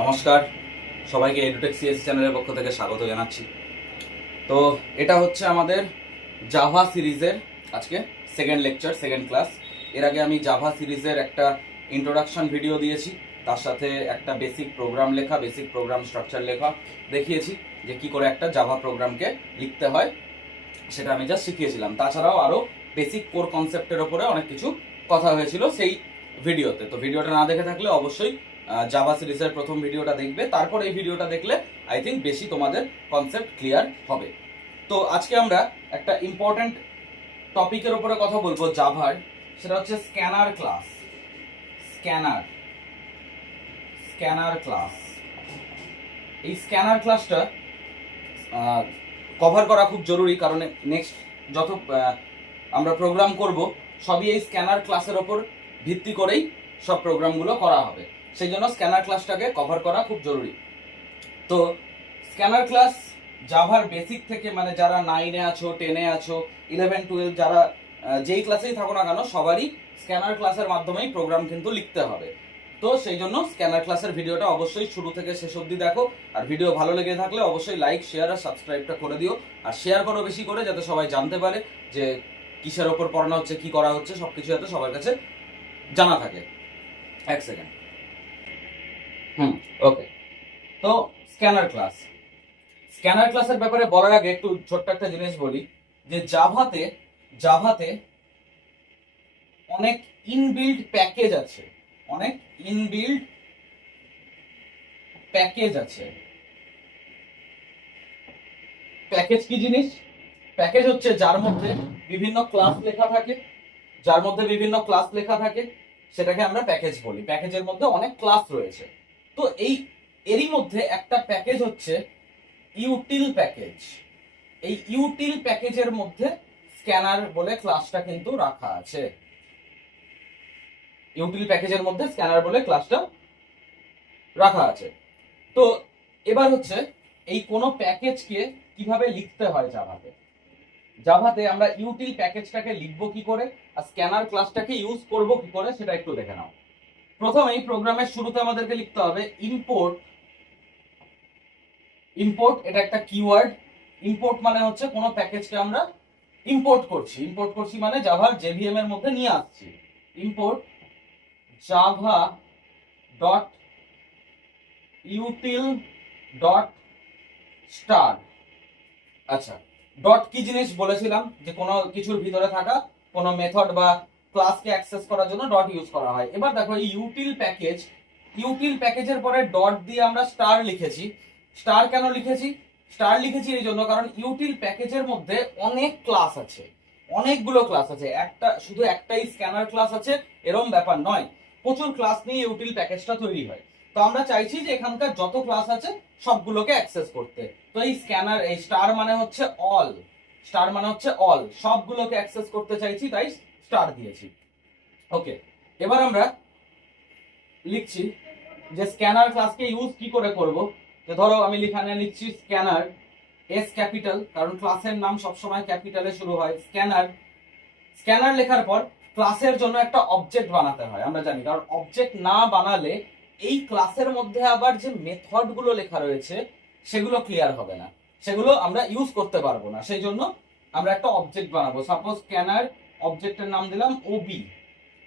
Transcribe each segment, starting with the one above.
নমস্কার, সবাইকে edtech CSC চ্যানেলের পক্ষ থেকে স্বাগত জানাচ্ছি। তো এটা হচ্ছে আমাদের জাভা সিরিজের আজকে সেকেন্ড লেকচার, সেকেন্ড ক্লাস। এর আগে আমি জাভা সিরিজের একটা ইন্ট্রোডাকশন ভিডিও দিয়েছি, তার সাথে একটা বেসিক প্রোগ্রাম লেখা, বেসিক প্রোগ্রাম স্ট্রাকচার লেখা দেখিয়েছি, যে কি করে একটা জাভা প্রোগ্রামকে লিখতে হয় সেটা আমি জাস্ট শিখিয়েছিলাম। তাছাড়াও আরও বেসিক কোর কনসেপ্টের ওপরে অনেক কিছু কথা হয়েছিল সেই ভিডিওতে। তো ভিডিওটা না দেখে থাকলে অবশ্যই জাভা সিরিজের প্রথম ভিডিওটা দেখবে, তারপর এই ভিডিওটা দেখলে আই থিঙ্ক বেশি তোমাদের কনসেপ্ট ক্লিয়ার হবে। তো আজকে আমরা একটা ইম্পর্টেন্ট টপিকের উপরে কথা বলবো জাভার, সেটা হচ্ছে scanner class. Scanner scanner class এই স্ক্যানার ক্লাসটা কভার করা খুব জরুরি, কারণ নেক্সট যত আমরা প্রোগ্রাম করব সবই এই স্ক্যানার ক্লাসের ওপর ভিত্তি করেই সব প্রোগ্রামগুলো করা হবে। সেই জন্য স্ক্যানার ক্লাসটাকে কভার করা খুব জরুরি। তো স্ক্যানার ক্লাস জাভার বেসিক থেকে, মানে যারা 9-এ আছো, 10-এ আছো, 11-12 যারা যেই ক্লাসেই থাকো না কেন, সবারই স্ক্যানার ক্লাসের মাধ্যমেই প্রোগ্রাম কিন্তু লিখতে হবে। তো সেই জন্য স্ক্যানার ক্লাসের ভিডিওটা অবশ্যই শুরু থেকে শেষ অবধি দেখো। আর ভিডিও ভালো লেগে থাকলে অবশ্যই লাইক, শেয়ার আর সাবস্ক্রাইবটা করে দিও। আর শেয়ার করো বেশি করে, যাতে সবাই জানতে পারে যে কিসের ওপর পড়ানো হচ্ছে, কি করা হচ্ছে, সবকিছু যাতে সবার কাছে জানা থাকে। এক সেকেন্ড। ওকে। তো স্ক্যানার ক্লাস, স্ক্যানার ক্লাসের ব্যাপারে বলার আগে একটু ছোট্ট একটা জিনিস বলি, যে জাভাতে অনেক ইনবিল্ড প্যাকেজ আছে, অনেক ইনবিল্ড প্যাকেজ আছে। প্যাকেজ কি জিনিস? প্যাকেজ হচ্ছে যার মধ্যে বিভিন্ন ক্লাস লেখা থাকে, সেটাকে আমরা প্যাকেজ বলি। প্যাকেজের মধ্যে অনেক ক্লাস রয়েছে। তো এরই মধ্যে একটা প্যাকেজ হচ্ছে ইউটিল প্যাকেজ। এই ইউটিল প্যাকেজের মধ্যে স্ক্যানার বলে ক্লাসটা কিন্তু রাখা আছে। ইউটিল প্যাকেজের মধ্যে স্ক্যানার বলে ক্লাসটা রাখা আছে। তো এবার হচ্ছে এই কোন প্যাকেজকে কিভাবে লিখতে হয় জাভাতে আমরা ইউটিল প্যাকেজটাকে লিখবো কি করে আর স্ক্যানার ক্লাসটাকে ইউজ করব কি করে সেটা একটু দেখে নাও। প্রথমেই প্রোগ্রামের শুরুতে আমাদেরকে লিখতে হবে ইম্পোর্ট। এটা একটা কিওয়ার্ড। ইম্পোর্ট মানে হচ্ছে কোনো প্যাকেজকে আমরা ইম্পোর্ট করছি মানে জাভার জেভিএম এর মধ্যে নিয়ে আসছি। Import Java dot util dot star. আচ্ছা, ডট কি জিনিস বলেছিলাম, যে কোনো কিছুর ভিতরে থাকা কোনো মেথড বা ক্লাসকে অ্যাক্সেস করার জন্য ডট ইউজ করা হয়। এবার দেখো এই ইউটিল প্যাকেজের পরে ডট দিয়ে আমরা স্টার লিখেছি। স্টার কেন লিখেছি? স্টার লিখেছি এই জন্য, কারণ ইউটিল প্যাকেজের মধ্যে অনেক ক্লাস আছে, অনেকগুলো ক্লাস আছে। শুধু একটাই স্ক্যানার ক্লাস আছে এরকম ব্যাপার নয়, প্রচুর ক্লাস নিয়ে ইউটিল প্যাকেজটা তৈরি হয়। তো আমরা চাইছি যে এখানকার যত ক্লাস আছে সবগুলোকে অ্যাক্সেস করতে। তো এই স্টার মানে হচ্ছে অল, সবগুলোকে অ্যাক্সেস করতে চাইছি, তাই স্টার দিয়েছি। ওকে, এবার আমরা লিখছি যে স্ক্যানার ক্লাসকে ইউজ কি করে করব। যে ধরো আমি এখানে লিখছি স্ক্যানার, এস ক্যাপিটাল, কারণ ক্লাসের নাম সবসময় ক্যাপিটালে শুরু হয়। স্ক্যানার লেখার পর ক্লাসের জন্য একটা অবজেক্ট বানাতে হয়, আমরা জানি, কারণ অবজেক্ট না বানালে এই ক্লাসের মধ্যে আবার যে মেথড গুলো লেখা রয়েছে সেগুলো ক্লিয়ার হবে না, সেগুলো আমরা ইউজ করতে পারবো না। সেই জন্য আমরা একটা অবজেক্ট বানাবো। সাপোজ স্ক্যানার, অবজেক্টের নাম দিলাম ওবি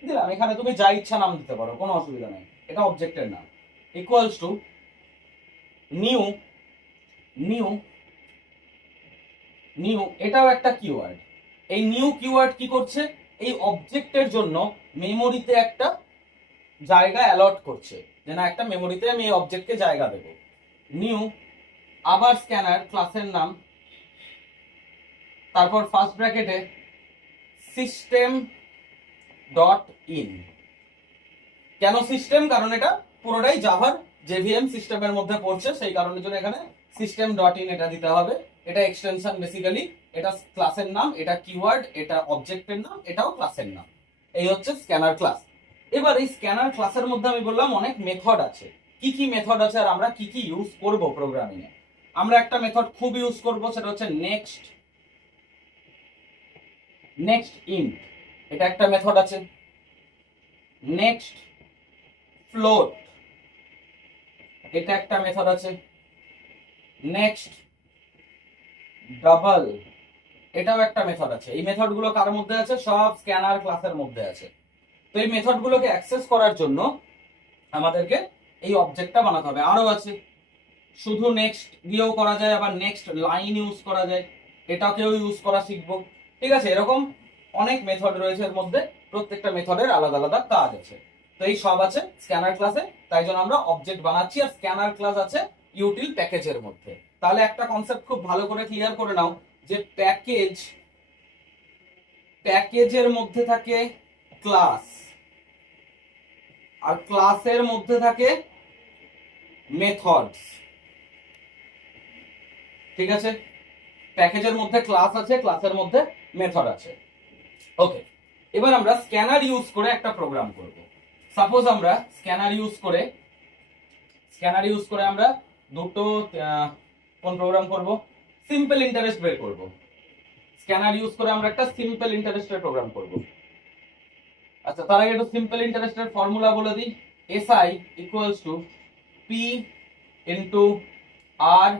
দিলাম। এখানে তুমি যা ইচ্ছা নাম দিতে পারো, কোনো অসুবিধা নেই, এটা অবজেক্টের নাম। ইকুয়ালস টু নিউ নিউ এটাও একটা কিওয়ার্ড। এই নিউ কিওয়ার্ড কি করছে? এই অবজেক্টের জন্য মেমোরিতে একটা জায়গা অ্যালট করছে, যে না একটা মেমোরিতে আমি এই অবজেক্টকে জায়গা দেব। নিউ, আবার স্ক্যানার ক্লাসের নাম, তারপর ফার্স্ট ব্র্যাকেটে সিস্টেম ডট ইন। কেন সিস্টেম? কারণ এটা পুরোটাই জাভার জেভিএম সিস্টেমের মধ্যে পড়ছে, সেই কারণের জন্য এখানে সিস্টেম ডট ইন এটা দিতে হবে। এটা এক্সটেনশন বেসিক্যালি, এটা ক্লাসের নাম, এটা কিওয়ার্ড, এটা অবজেক্টের নাম, এটাও ক্লাসের নাম। এই হচ্ছে স্ক্যানার ক্লাস। এবার এই স্ক্যানার ক্লাসের মধ্যে আমি বললাম অনেক মেথড আছে। কি কি মেথড আছে আর আমরা কি কি ইউজ করব প্রোগ্রামিং এ? আমরা একটা মেথড খুব ইউজ করব, সেটা হচ্ছে নেক্সট ইন্ট। এটা একটা মেথড আছে। নেক্সট ফ্লোট, এটা একটা মেথড আছে। নেক্সট ডাবল, এটাও একটা মেথড আছে। এই মেথড গুলো কার মধ্যে আছে? সব স্ক্যানার ক্লাসের মধ্যে আছে। তো এই মেথড গুলোকে অ্যাক্সেস করার জন্য আমাদেরকে এই অবজেক্টটা বানাতে হবে। আরো আছে, শুধু নেক্সট দিয়েও করা যায়, আবার নেক্সট লাইন ইউজ করা যায়, এটাকেও ইউজ করা শিখবো। ঠিক আছে, এরকম অনেক মেথড রয়েছে এর মধ্যে, প্রত্যেকটা মেথডের আলাদা আলাদা কাজ আছে। তো এই সব আছে স্ক্যানার ক্লাসে, তাই জন্য আমরা অবজেক্ট বানাচ্ছি। আর স্ক্যানার ক্লাস আছে ইউটিল প্যাকেজের মধ্যে। তাহলে একটা কনসেপ্ট খুব ভালো করে ক্লিয়ার করে নাও, যে প্যাকেজের মধ্যে থাকে ক্লাস, আর ক্লাসের মধ্যে থাকে মেথডস। ঠিক আছে, প্যাকেজের মধ্যে ক্লাস আছে, ক্লাসের মধ্যে মেথড আছে। ওকে, এবার আমরা স্ক্যানার ইউজ করে একটা প্রোগ্রাম করব। সাপোজ আমরা স্ক্যানার ইউজ করে আমরা দুটো কোন প্রোগ্রাম করব? সিম্পল ইন্টারেস্ট বের করব। স্ক্যানার ইউজ করে আমরা একটা সিম্পল ইন্টারেস্টের প্রোগ্রাম করব। আচ্ছা, তার আগে একটু সিম্পল ইন্টারেস্টের ফর্মুলা বলে দিই। SI equals to P into R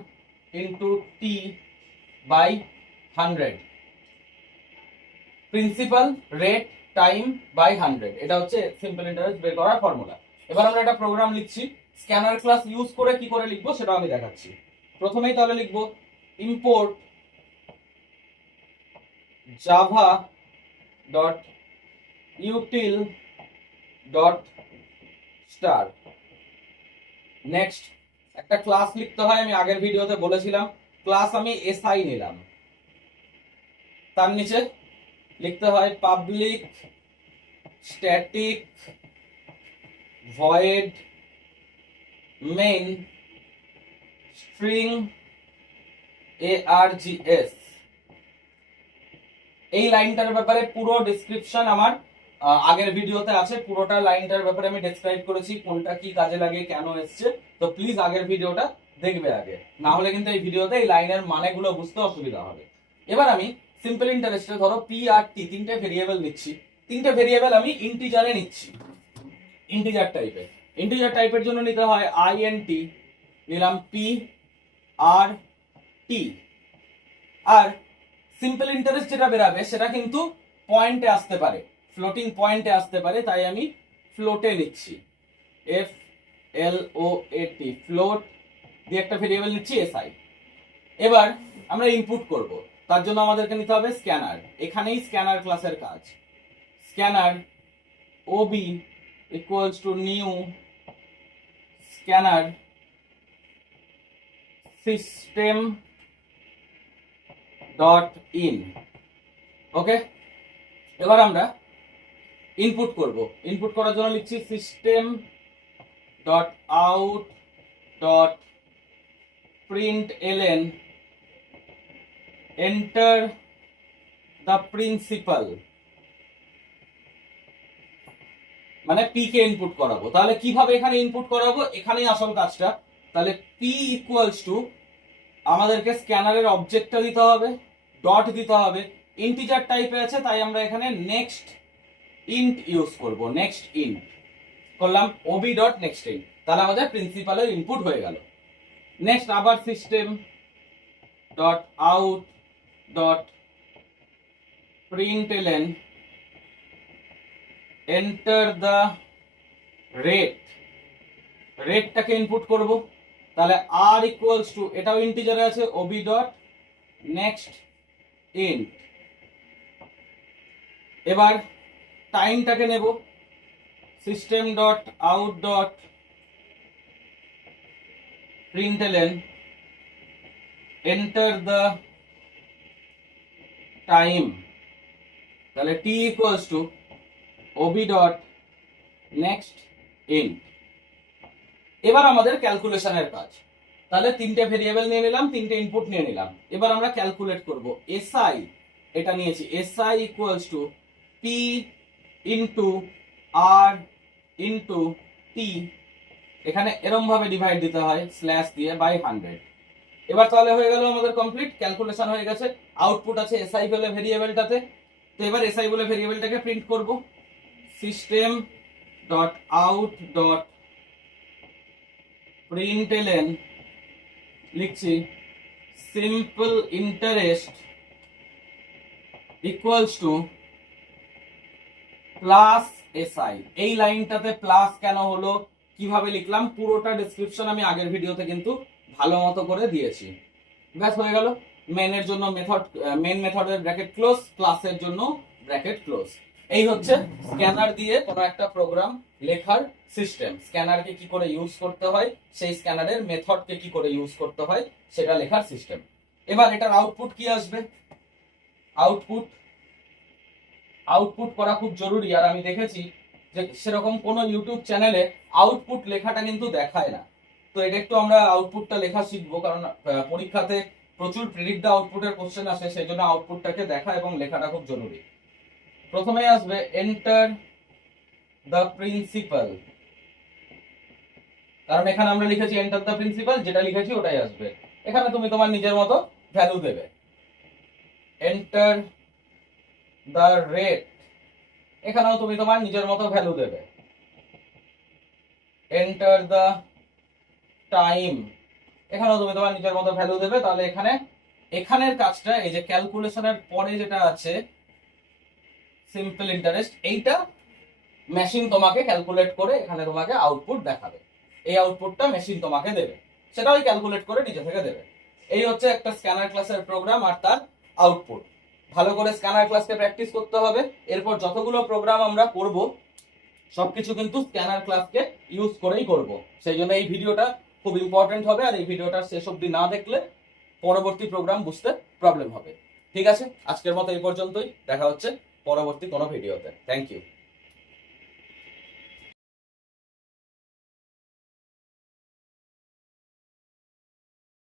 into T by 100, principal rate time by 100। এটা হচ্ছে সিম্পল ইন্টারেস্ট বের করার ফর্মুলা। এবার আমরা একটা প্রোগ্রাম লিখছি, স্ক্যানার ক্লাস ইউজ করে কি করে লিখবো সেটা আমি দেখাচ্ছি। প্রথমেই তাহলে লিখবো import Java dot util dot star. Next একটা ক্লাস লিখতে হয়, আমি আগের ভিডিওতে বলেছিলাম। ক্লাস আমি SI নিলাম, তার নিচে লিখতে হয় public static void main string ARGS। এই লাইনটার ব্যাপারে পুরো ডেসক্রিপশন আমার আগের ভিডিওতে আছে। পুরোটা লাইনটার ব্যাপারে আমি ডেসক্রাইব করেছি, কোনটা কি কাজে লাগে, কেন এসছে। তো প্লিজ আগের ভিডিওটা দেখবে আগে, না হলে কিন্তু এই ভিডিওতে এই লাইনের মানেগুলো বুঝতে অসুবিধা হবে। এবার আমি সিম্পল ইন্টারেস্টে ধরো P আর T তিনটে ভেরিয়েবল নিচ্ছি। তিনটে ভেরিয়েবল আমি ইন্টিজারে নিচ্ছি, ইন্টিজার টাইপের জন্য নিতে হয় INT, নিলাম P আর T। আর সিম্পল ইন্টারেস্ট যেটা বেরাবে সেটা কিন্তু পয়েন্টে আসতে পারে, ফ্লোটিং পয়েন্টে আসতে পারে, তাই আমি ফ্লোটে নিচ্ছি, FLOAT, ফ্লোট দিয়ে একটা ভেরিয়েবল নিচ্ছি SI। এবার আমরা ইনপুট করব, তার জন্য আমাদেরকে নিতে হবে স্ক্যানার। এখানেই স্ক্যানার ক্লাসের কাজ। Scanner OB equals to new scanner system dot in. Okay, এবার আমরা ইনপুট করব। ইনপুট করার জন্য লিখছি system dot out dot println enter the principal, মানে P কে ইনপুট করাবো। তাহলে কিভাবে এখানে ইনপুট করাবো, এখানেই আসল কাজটা। তাহলে P ইকুয়ালস টু আমাদেরকে স্ক্যানারের অবজেক্টটা দিতে হবে, ডট দিতে হবে, ইন্টিজার টাইপে আছে, তাই আমরা এখানে নেক্সট ইন্ট ইউজ করব। নেক্সট ইন্ট করলাম OB ডট নেক্সট ইন্ট, তাহলে আমাদের প্রিন্সিপালের ইনপুট হয়ে গেল। নেক্সট আবার system dot out dot println enter the rate, রেটটাকে ইনপুট করব। তাহলে R ইকুয়ালস টু, এটাও ইন্টিজারে আছে, OB ডট নেক্সট ইন্ট। এবার টাইমটাকে নেব, system dot out dot println enter the time. তাহলে T equals to OB dot next int. এবার আমাদের ক্যালকুলেশনের কাজ। তাহলে তিনটে ভেরিয়েবল নিয়ে নিলাম, তিনটে ইনপুট নিয়ে নিলাম। এবার আমরা ক্যালকুলেট করব। SI এটা নিয়েছি, SI equals to P into R into T, এখানে এরম ভাবে ডিভাইড দিতে হয় স্ল্যাশ দিয়ে বাই 100। এবার তাহলে হয়ে গেল আমাদের কমপ্লিট ক্যালকুলেশন হয়ে গেছে। আউটপুট আছে SI বলে ভেরিয়েবলটাতে। তো এবার SI বলে ভেরিয়েবলটাকে প্রিন্ট করব। System dot out dot println লিখছি simple interest equals to plus SI. এই লাইনটাতে প্লাস কেন হলো, কিভাবে লিখলাম, পুরোটা ডেসক্রিপশন আমি আগের ভিডিওতে কিন্তু ভালো মতো করে দিয়েছি। ব্যাস হয়ে গেল। মেনের জন্য মেথড, মেন মেথডের ব্র্যাকেট ক্লোজ, ক্লাসের জন্য ব্র্যাকেট ক্লোজ। এই হচ্ছে স্ক্যানার দিয়ে কোনো একটা প্রোগ্রাম লেখার সিস্টেম। স্ক্যানারকে কি করে ইউজ করতে হয়, সেই স্ক্যানারের মেথডকে কি করে ইউজ করতে হয় সেটা লেখার সিস্টেম। এবার এটার আউটপুট কি আসবে, আউটপুট করা খুব জরুরি। আর আমি দেখেছি যে সেরকম কোনো ইউটিউব চ্যানেলে আউটপুট লেখাটা কিন্তু দেখায় না। তো এটা একটু আমরা আউটপুটটা লেখা শিখবো, কারণ পরীক্ষাতে প্রচুর প্রেডিক্ট দ্য আউটপুটের কোশ্চেন আসে, সেই জন্য আউটপুটটাকে দেখা এবং লেখাটা খুব জরুরি। প্রথমে আসবে এন্টার দ্য প্রিন্সিপাল, কারণ এখানে আমরা লিখেছি এন্টার দ্য প্রিন্সিপাল, যেটা লিখেছি ওটাই আসবে। এখানে তুমি তোমার নিজের মতো ভ্যালু দেবে। এন্টার দ্য রেট, এখানেও তুমি তোমার নিজের মতো ভ্যালু দেবে। এন্টার দ্য টাইম, এখানেও তুমি তোমার নিজের মতো ভ্যালু দেবে। তাহলে এখানের কাজটা, এই যে ক্যালকুলেশনের পরে যেটা আছে সিম্পল ইন্টারেস্ট, এইটা মেশিন তোমাকে ক্যালকুলেট করে এখানে তোমাকে আউটপুট দেখাবে। এই আউটপুটটা মেশিন তোমাকে দেবে, সেটা ওই ক্যালকুলেট করে নিজে থেকে দেবে। এই হচ্ছে একটা স্ক্যানার ক্লাসের প্রোগ্রাম আর তার আউটপুট। ভালো করে স্ক্যানার ক্লাসকে প্র্যাকটিস করতে হবে। এরপর যতগুলো প্রোগ্রাম আমরা করব সবকিছু কিন্তু স্ক্যানার ক্লাসকে ইউজ করেই করব। সেই জন্য এই ভিডিওটা খুব ইম্পর্টেন্ট হবে, আর এই ভিডিওটা শেষ অবধি না দেখলে পরবর্তী প্রোগ্রাম বুঝতে প্রবলেম হবে। ঠিক আছে, আজকের মতো এই পর্যন্তই। দেখা হচ্ছে পরবর্তী কোনো ভিডিওতে। Thank you.